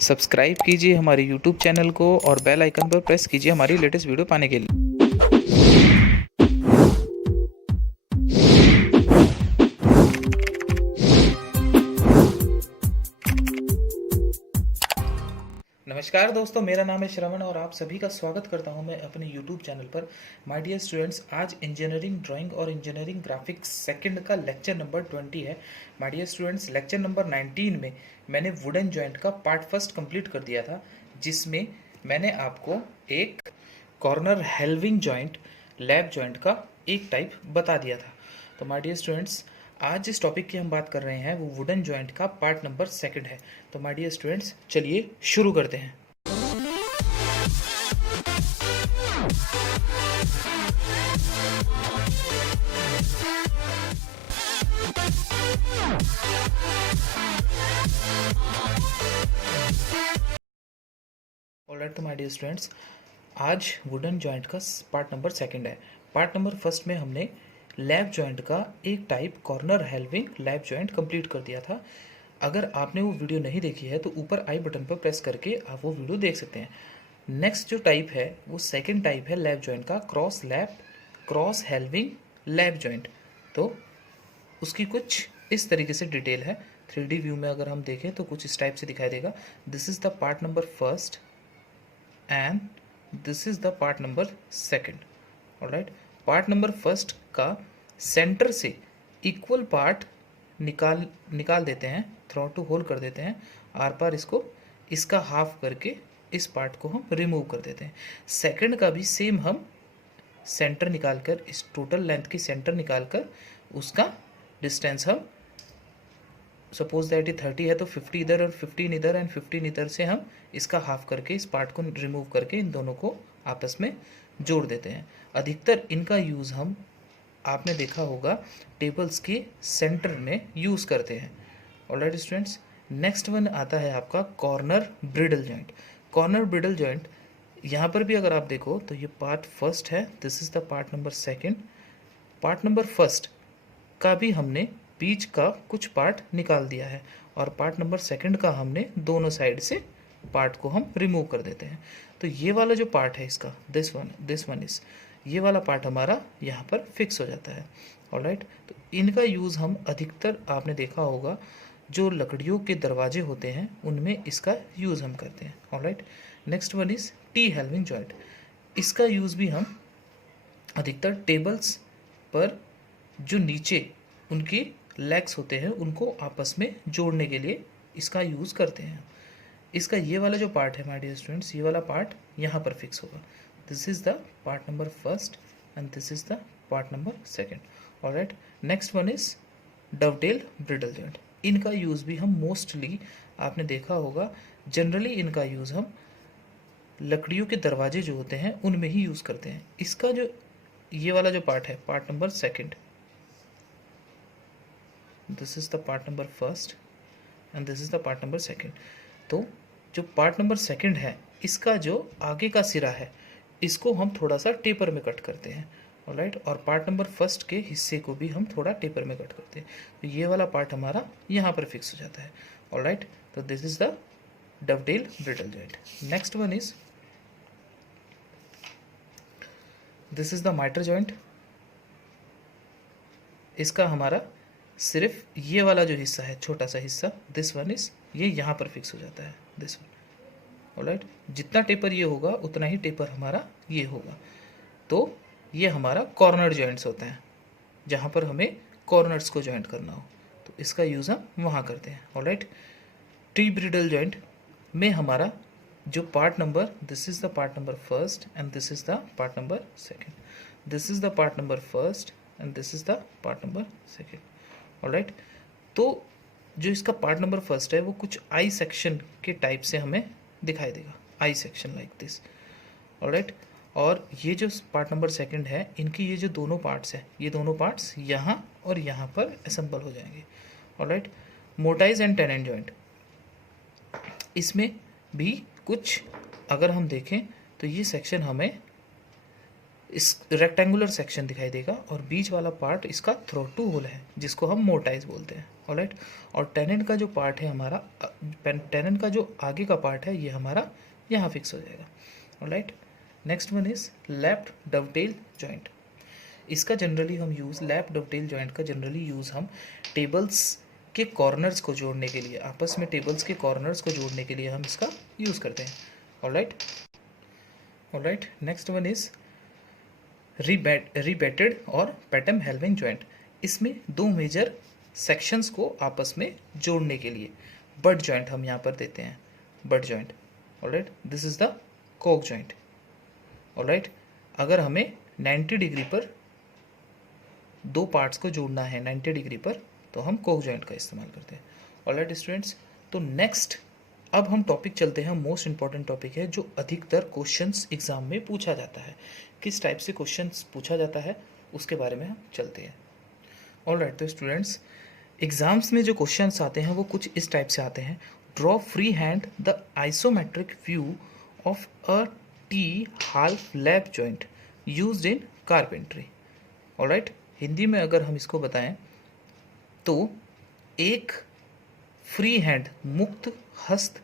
Subscribe कीजिए हमारे YouTube channel को और बेल आइकन पर प्रेस कीजिए हमारी लेटेस्ट वीडियो पाने के लिए। नमस्कार दोस्तों, मेरा नाम है श्रवण और आप सभी का स्वागत करता हूं मैं अपने YouTube चैनल पर। माय डियर स्टूडेंट्स, आज इंजीनियरिंग ड्राइंग और इंजीनियरिंग ग्राफिक्स सेकंड का लेक्चर नंबर 20 है। My dear students, lecture number 19 में मैंने वुडन जॉइंट का पार्ट फर्स्ट कंप्लीट कर दिया था, जिसमें मैंने आपको एक corner halving joint lap joint का एक टाइप बता दिया था। तो माय डियर स्टूडेंट्स, आज जिस टॉपिक की हम बात कर रहे हैं वो वुडन जॉइंट का पार्ट नंबर सेकंड है। तो माय डियर स्टूडेंट्स, चलिए शुरू करते हैं। ऑलराइट, तो माय डियर स्टूडेंट्स, आज वुडन जॉइंट का पार्ट नंबर सेकंड है। पार्ट नंबर फर्स्ट में हमने लैब जॉइंट का एक type corner halving lap joint complete कर दिया था। अगर आपने वो वीडियो नहीं देखी है तो ऊपर आई बटन पर प्रेस करके आप वो वीडियो देख सकते हैं। नेक्स्ट जो टाइप है वो सेकंड टाइप है लैब जॉइंट का क्रॉस हेल्विंग लैब जॉइंट। तो उसकी कुछ इस तरीके से डिटेल है। 3D व्यू में अगर हम देखें तो कुछ इस टाइप से दिखाई देगा। This is the part number first and this is the part number second. Alright, part number first का सेंटर से इक्वल पार्ट निकाल देते हैं, थ्रू टू होल कर देते हैं, आर पार इसका हाफ करके इस पार्ट को हम रिमूव कर देते हैं। सेकंड का भी सेम हम सेंटर निकालकर, इस टोटल लेंथ की सेंटर निकालकर उसका डिस्टेंस हम सपोज दैट ये 30 है तो 50 इधर और 15 इधर एंड 15 इधर से हम इसका हाफ करके इस पार्ट को रिमूव करके इन दोनों को आपस में जोड़ देते हैं। अधिकतर इनका यूज़ हम, आपने देखा होगा, टेबल्स के सेंटर में यूज़ करते हैं। ऑलराइट स्टूडेंट्स, नेक्स्ट वन आता है आपका corner bridle joint. Corner bridle joint, यहाँ पर भी अगर आप देखो तो ये पार्ट फर्स्ट है, this is the part number second. Part number first का भी हमने बीच का कुछ पार्ट निकाल दिया है और पार्ट नंबर सेकंड का हमने दोनों साइड से पार्ट को हम रिमूव कर देते हैं। तो ये वाला जो पार्ट है इसका, दिस वन इज, ये वाला पार्ट हमारा यहाँ पर फिक्स हो जाता है। ऑलराइट, तो इनका यूज़ हम अधिकतर, आपने देखा होगा, जो लकड़ियों के दरवाजे होते हैं उनमें इसका यूज़ हम करते हैं। Alright, next one is T halving joint. इसका यूज़ भी हम अधिकतर टेबल्स पर जो नीचे उनकी लेग्स होते हैं उनको आपस में जोड़ने के लिए इसका यूज़ करते हैं। इसका ये वाला जो पार्ट है माय डियर स्टूडेंट्स, ये वाला पार्ट यहाँ पर फिक्स होगा। This is the part number first and this is the part number second. Alright, next one is dovetail bridle joint. इनका यूज़ भी हम मोस्टली, आपने देखा होगा, जनरली इनका यूज़ हम लकड़ियों के दरवाजे जो होते हैं उनमें ही यूज़ करते हैं। इसका जो ये वाला जो पार्ट है, part number second, this is the part number first and this is the part number second. तो जो पार्ट नंबर सेकेंड है, इसका जो आगे का सिरा है इसको हम थोड़ा सा टेपर में कट करते हैं। ऑलराइट, और पार्ट नंबर फर्स्ट के हिस्से को भी हम थोड़ा टेपर में कट करते हैं। तो ये वाला पार्ट हमारा यहाँ पर फिक्स हो जाता है। ऑलराइट, तो this is the dovetail bridle joint. Next one is, this is the mitre joint. इसका हमारा सिर्फ ये वाला जो हिस्सा है, छोटा सा हिस्सा, दिस वन इज, ये यहाँ पर फिक्स हो जाता है, दिस वन। ऑलराइट, जितना टेपर ये होगा उतना ही टेपर हमारा ये होगा। तो ये हमारा कॉर्नर जॉइंट्स होते हैं, जहाँ पर हमें कॉर्नर्स को जॉइंट करना हो तो इसका यूज़ हम वहाँ करते हैं। ऑलराइट, टी ब्रिडल जॉइंट में हमारा जो part number, this is the part number first and this is the part number second, this is the part number first and this is the part number second. Alright, तो जो इसका part number first है वो कुछ I section के type से हमें दिखाई देगा, I section like this. Alright, और ये जो पार्ट नंबर सेकंड है, इनकी ये जो दोनों पार्ट्स हैं, ये दोनों पार्ट्स यहाँ और यहाँ पर असेंबल हो जाएंगे। ऑलराइट, मोटाइज एंड टेनन जॉइंट, इसमें भी कुछ अगर हम देखें तो ये सेक्शन हमें इस रेक्टेंगुलर सेक्शन दिखाई देगा और बीच वाला पार्ट इसका थ्रोट टू होल है जिसको हम मोटाइज बोलते हैं। ऑलराइट, और टेनन का जो पार्ट है हमारा, टेनन का जो आगे का पार्ट है ये हमारा यहाँ फिक्स हो जाएगा। Alright, next one is lapped dovetail joint. इसका जनरली हम यूज़, लेफ्ट डवटेल जॉइंट का जनरली यूज़ हम टेबल्स के कॉर्नर्स को जोड़ने के लिए, आपस में टेबल्स के कॉर्नर्स को जोड़ने के लिए हम इसका यूज़ करते हैं। Alright, alright, next one is rebated और पैटम हेल्विंग जॉइंट। इसमें दो मेजर सेक्शंस को आपस में जोड़ने के लिए बट जॉइंट हम यहाँ पर देते हैं, butt joint. Alright, this is the Coke joint. Alright, अगर हमें 90 डिग्री पर दो पार्ट्स को जोड़ना है 90 डिग्री पर, तो हम कोक जॉइंट का इस्तेमाल करते हैं। ऑलराइट स्टूडेंट्स, तो नेक्स्ट अब हम टॉपिक चलते हैं, मोस्ट इंपॉर्टेंट टॉपिक है जो अधिकतर क्वेश्चंस एग्जाम में पूछा जाता है। किस टाइप से क्वेश्चंस पूछा जाता है उसके बारे में हम चलते हैं। ऑलराइट, तो स्टूडेंट्स एग्जाम्स में जो क्वेश्चंस आते हैं वो कुछ इस टाइप से आते हैं। Draw free hand the isometric view of a T half lap joint used in carpentry. Alright, Hindi में अगर हम इसको बताएं तो एक फ्री हैंड, मुक्त हस्त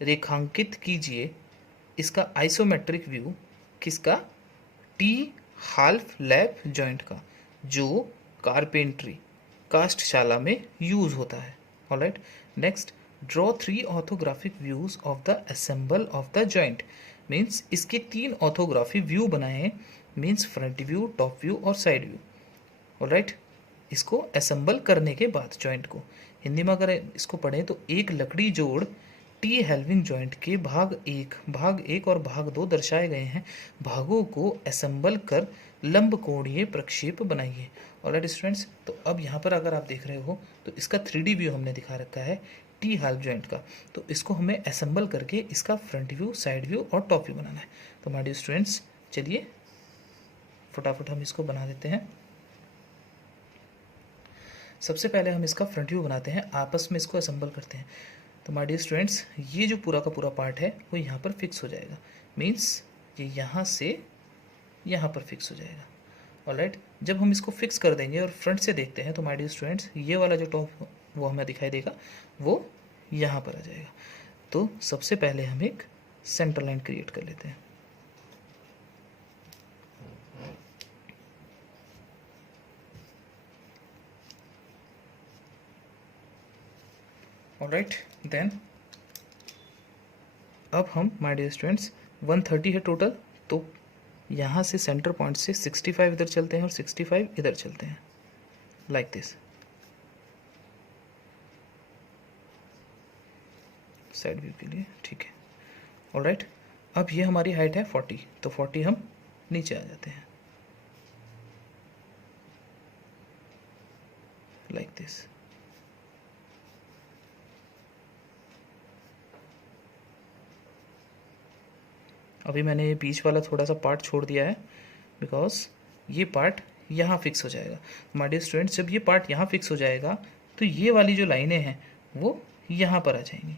रेखांकित कीजिए इसका आइसोमेट्रिक व्यू, किसका, टी हाल्फ लैप जॉइंट का, जो कारपेंट्री काष्ठशाला में यूज होता है। Alright, next draw 3 orthographic views of the assemble of the joint. Means इसके 3 ऑर्थोग्राफी व्यू बनाए, means front view, top view और साइड व्यू। ऑलराइट, इसको असेंबल करने के बाद जॉइंट को हिंदी में अगर इसको पढ़ें तो एक लकड़ी जोड़ टी हेल्विंग जॉइंट के भाग एक और भाग 2 दर्शाए गए हैं। भागों को असेंबल कर लंब कोणीय प्रक्षेप बनाइए। ऑलराइट स्टूडेंट्स, तो अब यहाँ पर अगर आप देख रहे हो तो इसका 3D व्यू हमने दिखा रखा है टी हेल्व जॉइंट का, तो इसको हमें असेंबल करके इसका फ्रंट व्यू, साइड व्यू और टॉप व्यू बनाना है। तो माय डियर स्टूडेंट्स, चलिए फटाफट हम इसको बना देते हैं। सबसे पहले हम इसका फ्रंट व्यू बनाते हैं, आपस में इसको असेंबल करते हैं। तो माय डियर स्टूडेंट्स, ये जो पूरा का पूरा पार्ट है वो यहाँ पर फिक्स हो जाएगा, मीन्स ये यहाँ से यहाँ पर फिक्स हो जाएगा। ऑलराइट, जब हम इसको फिक्स कर देंगे और फ्रंट से देखते हैं तो माय डियर स्टूडेंट्स ये वाला जो टॉप वो हमें दिखाई देगा, वो यहाँ पर आ जाएगा। तो सबसे पहले हम एक सेंटर लाइन क्रिएट कर लेते हैं। ऑलराइट, देन अब हम माय डियर स्टूडेंट्स 130 है टोटल, तो यहाँ से सेंटर पॉइंट से 65 इधर चलते हैं और 65 इधर चलते हैं, लाइक दिस, साइड व्यू के लिए। ठीक है, ऑलराइट, अब ये हमारी हाइट है 40, तो 40 हम नीचे आ जाते हैं, लाइक दिस। अभी मैंने ये बीच वाला थोड़ा सा पार्ट छोड़ दिया है बिकॉज ये पार्ट यहाँ फिक्स हो जाएगा। माय डियर स्टूडेंट्स, जब ये पार्ट यहाँ फिक्स हो जाएगा तो ये वाली जो लाइनें हैं वो यहाँ पर आ जाएंगी।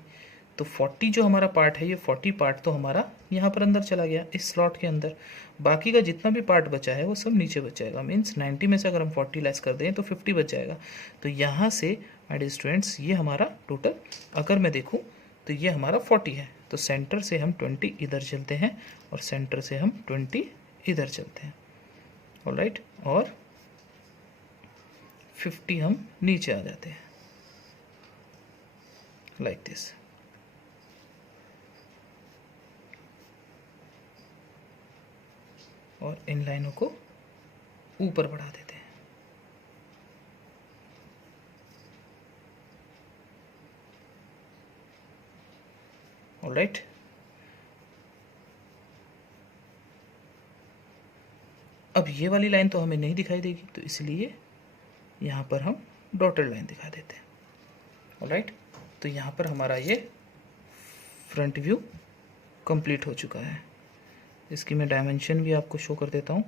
तो 40 जो हमारा पार्ट है, ये 40 पार्ट तो हमारा यहाँ पर अंदर चला गया इस स्लॉट के अंदर। बाकी का जितना भी पार्ट बचा है वो सब नीचे बच जाएगा। मीन्स 90 में से अगर हम 40 लेस कर दें तो 50 बच जाएगा। तो यहाँ से माय डियर स्टूडेंट्स ये हमारा टोटल अगर मैं देखूँ तो ये हमारा 40 है। तो सेंटर से हम 20 इधर चलते हैं और सेंटर से हम 20 इधर चलते हैं। ऑलराइट, और 50 हम नीचे आ जाते हैं, लाइक दिस। और इन लाइनों को ऊपर बढ़ा देते हैं। ऑलराइट, अब ये वाली लाइन तो हमें नहीं दिखाई देगी, तो इसलिए यहाँ पर हम डॉटेड लाइन दिखा देते हैं। ऑलराइट, तो यहाँ पर हमारा ये फ्रंट व्यू कंप्लीट हो चुका है। इसकी मैं डायमेंशन भी आपको शो कर देता हूँ।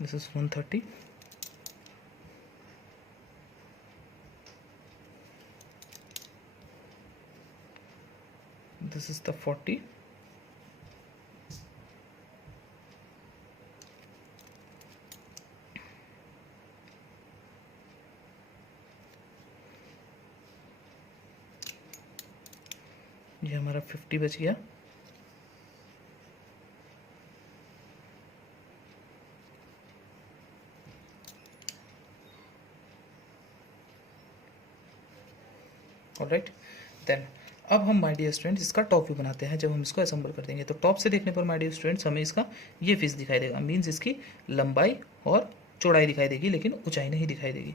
This is 130, this is the 40, ये हमारा 50 बच गया। ऑलराइट, देन अब हम माय डियर स्टूडेंट्स इसका टॉप व्यू बनाते हैं। जब हम इसको असेंबल कर देंगे तो टॉप से देखने पर माय डियर स्टूडेंट्स हमें इसका ये फेस दिखाई देगा, मीन्स इसकी लंबाई और चौड़ाई दिखाई देगी लेकिन ऊंचाई नहीं दिखाई देगी।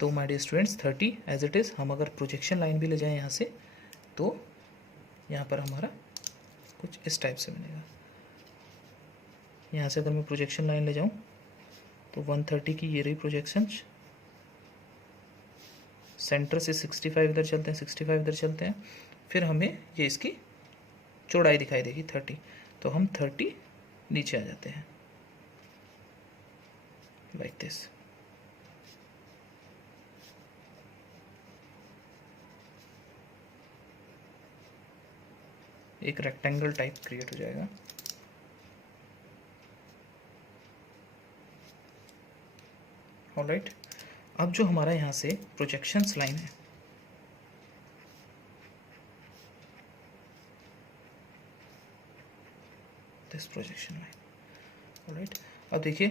तो my dear students 30 as it is, हम अगर प्रोजेक्शन लाइन भी ले जाएं यहाँ से तो यहाँ पर हमारा कुछ इस टाइप से बनेगा। यहाँ से अगर मैं प्रोजेक्शन लाइन ले जाऊँ तो 130 की ये रही प्रोजेक्शन, सेंटर से 65 इधर चलते हैं, 65 इधर चलते हैं, फिर हमें ये इसकी चौड़ाई दिखाई देगी 30, तो हम 30 नीचे आ जाते हैं लाइक दिस। एक रेक्टेंगल टाइप क्रिएट हो जाएगा। ऑलराइट, अब जो हमारा यहाँ से प्रोजेक्शंस लाइन है, दिस प्रोजेक्शन लाइन। ऑलराइट, अब देखिए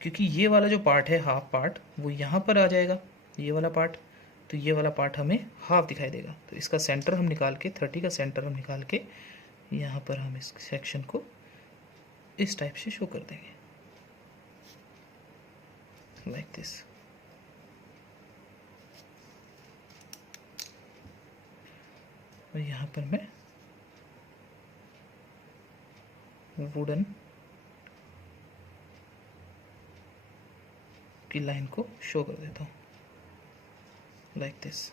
क्योंकि ये वाला जो पार्ट है हाफ पार्ट वो यहाँ पर आ जाएगा, ये वाला पार्ट, तो ये वाला पार्ट हमें हाफ दिखाई देगा। तो इसका सेंटर हम निकाल के 30 का सेंटर हम निकाल के यहाँ पर हम इस सेक्शन को इस टाइप से शो कर देंगे लाइक दिस। और यहाँ पर मैं वुडन की लाइन को शो कर देता हूँ like this.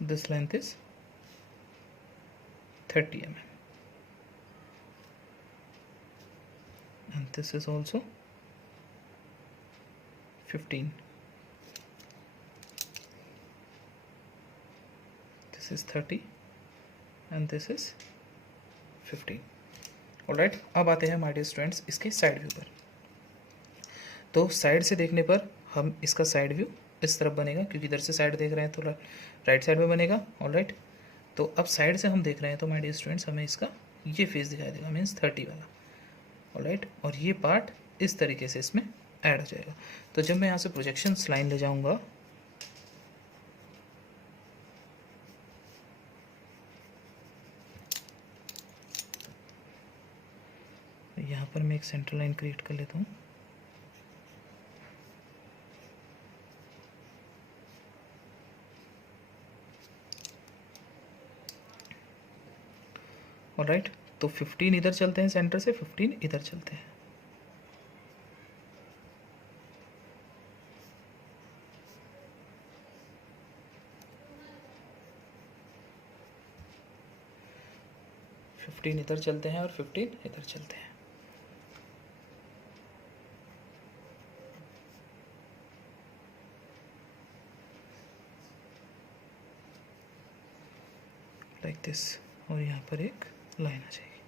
This length is 30 mm and this is also 15. This is 30 and this is 15. Alright, अब आते हैं माय डियर स्टूडेंट्स इसके साइड व्यू पर। तो साइड से देखने पर हम इसका साइड व्यू इस तरफ बनेगा, क्योंकि इधर से साइड देख रहे हैं तो राइट साइड में बनेगा। ऑलराइट, तो अब साइड से हम देख रहे हैं तो माय डियर स्टूडेंट्स हमें इसका ये फेस दिखाई देगा, मीन्स 30 वाला। ऑलराइट, और ये पार्ट इस तरीके से इसमें ऐड हो जाएगा। तो जब मैं यहाँ से प्रोजेक्शंस लाइन ले जाऊँगा यहाँ पर मैं एक सेंटर लाइन क्रिएट कर लेता हूँ। ऑलराइट, तो 15 इधर चलते हैं सेंटर से, 15 इधर चलते हैं। इधर चलते हैं और 15 इधर चलते हैं। लाइक दिस, और यहाँ पर एक लाइन आ जाएगी।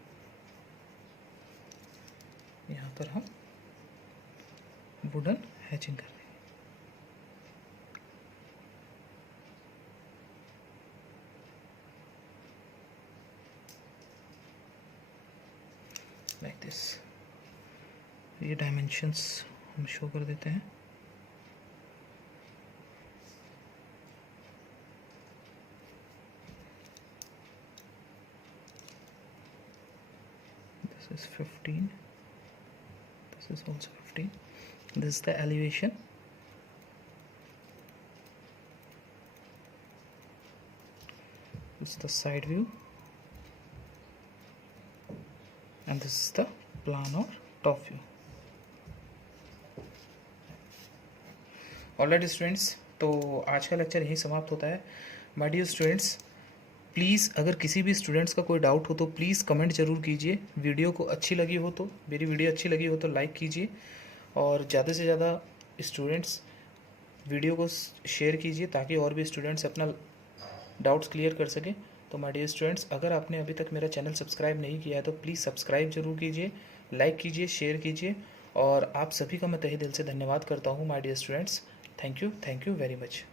यहाँ पर हम वुडन हैचिंग कर देंगे। लाइक दिस, ये डायमेंशंस हम शो कर देते हैं। This is 15, this is also 15. This is the elevation. This is the side view and this is the plan or top view. Alright students, तो आज का लेक्चर यहीं समाप्त होता है। माय डियर स्टूडेंट्स, प्लीज़ अगर किसी भी स्टूडेंट्स का कोई डाउट हो तो प्लीज़ कमेंट ज़रूर कीजिए। वीडियो को अच्छी लगी हो तो, मेरी वीडियो अच्छी लगी हो तो लाइक कीजिए और ज़्यादा से ज़्यादा स्टूडेंट्स वीडियो को शेयर कीजिए ताकि और भी स्टूडेंट्स अपना डाउट्स क्लियर कर सकें। तो माय डियर स्टूडेंट्स, अगर आपने अभी तक मेरा चैनल सब्सक्राइब नहीं किया है तो प्लीज़ सब्सक्राइब ज़रूर कीजिए लाइक कीजिए, शेयर कीजिए और आप सभी का मैं तहे दिल से धन्यवाद करता हूँ my dear students. Thank you very much.